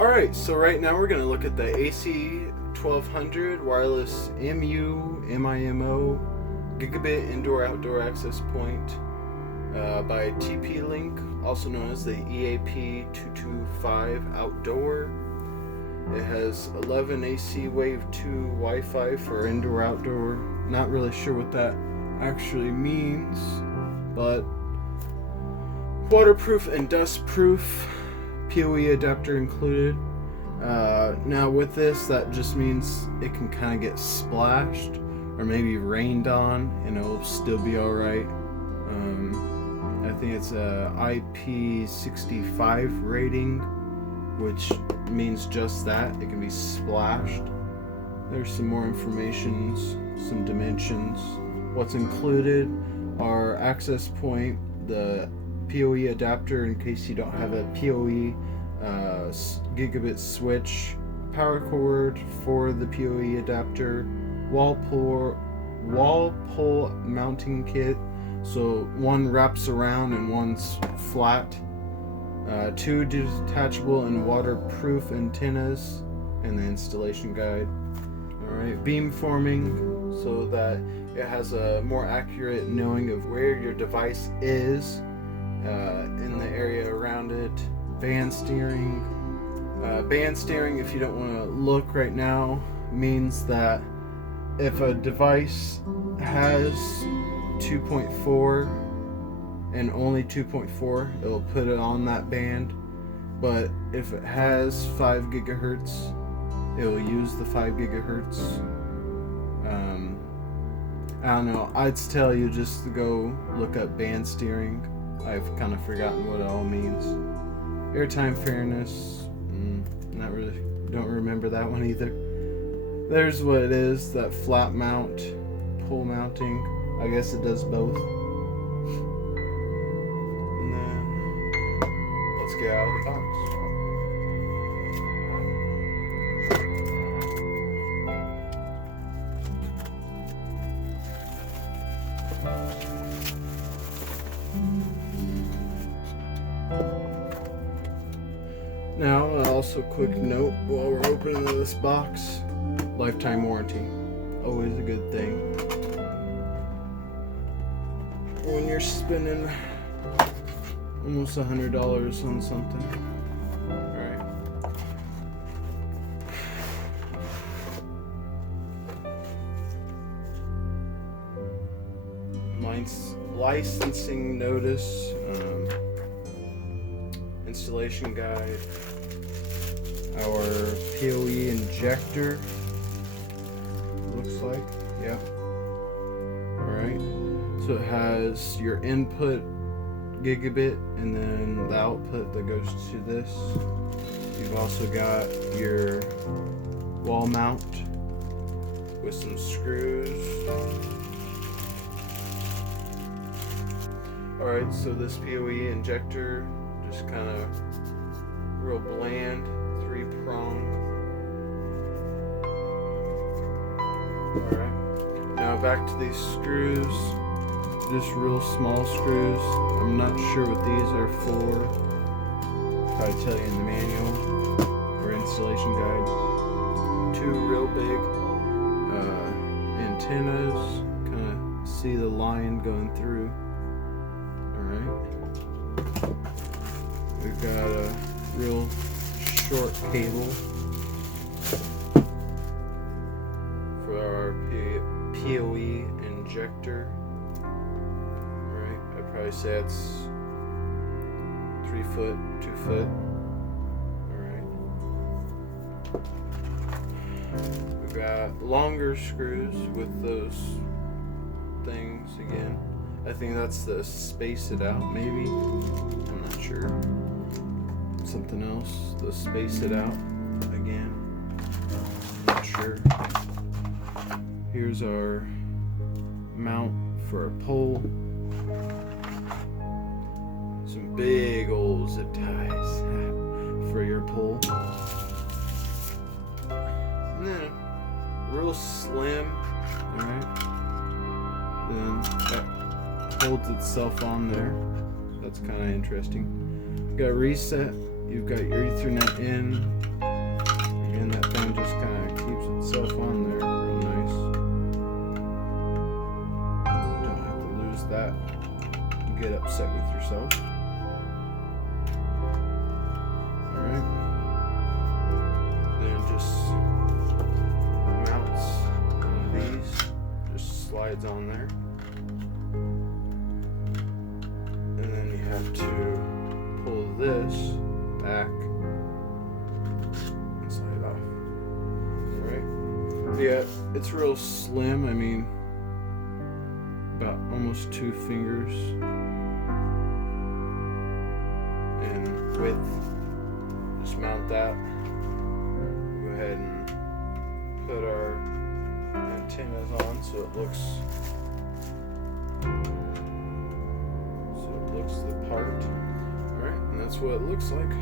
Alright, so right now we're going to look at the AC1200 wireless MU-MIMO gigabit indoor-outdoor access point by TP-Link, also known as the Ip65 Outdoor. It has 11 AC Wave 2 Wi-Fi for indoor-outdoor. Not really sure what that actually means, but waterproof and dustproof. PoE adapter included. Now with this, that just means it can kind of get splashed or maybe rained on and it'll still be alright. I think it's a Ip65 rating, which means just that. It can be splashed. There's some more information, some dimensions. What's included are access point, the PoE adapter in case you don't have a PoE gigabit switch, power cord for the PoE adapter, wall pull mounting kit, so one wraps around and one's flat, 2 detachable and waterproof antennas, and the installation guide. Alright, beam forming so that it has a more accurate knowing of where your device is in the area around it. Band steering. Band steering, if you don't want to look right now, means that if a device has 2.4 and only 2.4, it'll put it on that band. But if it has 5 gigahertz, it'll use the 5 gigahertz. I don't know. I'd tell you just to go look up band steering. I've kind of forgotten what it all means. Airtime fairness, not really, don't remember that one either. There's what it is, that flat mount, pull mounting. I guess it does both. And then, let's get out of the box. Now, also quick note while we're opening this box, lifetime warranty, always a good thing. When you're spending almost $100 on something. Alright. Licensing notice, installation guide, our PoE injector, looks like, yeah. Alright, so it has your input gigabit and then the output that goes to this. You've also got your wall mount with some screws. Alright, so this PoE injector, just kind of real bland, 3-prong. Alright, now back to these screws, just real small screws. I'm not sure what these are for. Probably tell you in the manual or installation guide. 2 real big antennas, kind of see the line going through. Alright. We've got a real short cable for our PoE injector. Alright, I'd probably say it's 3 foot, 2 foot. Alright. We've got longer screws with those things again. I think that's the space it out, maybe. I'm not sure. Something else, the space it out again. Not sure. Here's our mount for a pole. Some big old zip ties for your pole. And then real slim, alright. Then that holds itself on there. That's kind of interesting. Got reset. You've got your Ethernet in and that thing just kind of keeps itself on there real nice. Don't have to lose that. Get upset with yourself. Alright. Then it just mounts on these. Just slides on there. And then you have to pull this back and slide it off. Alright. Yeah, it's real slim. I mean, about almost 2 fingers in width. Just mount that. Go ahead and put our antennas on so it looks the part. Alright, and that's what it looks like.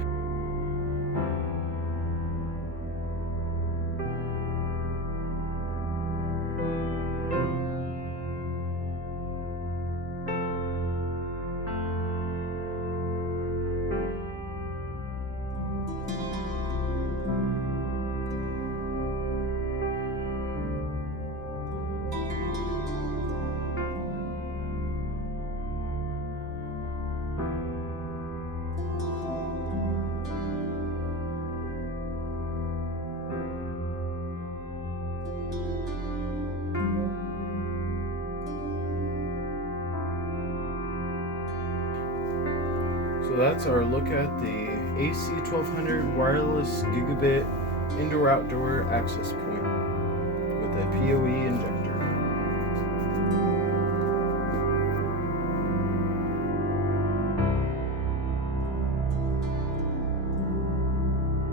So that's our look at the AC1200 wireless gigabit indoor-outdoor access point with a PoE injector.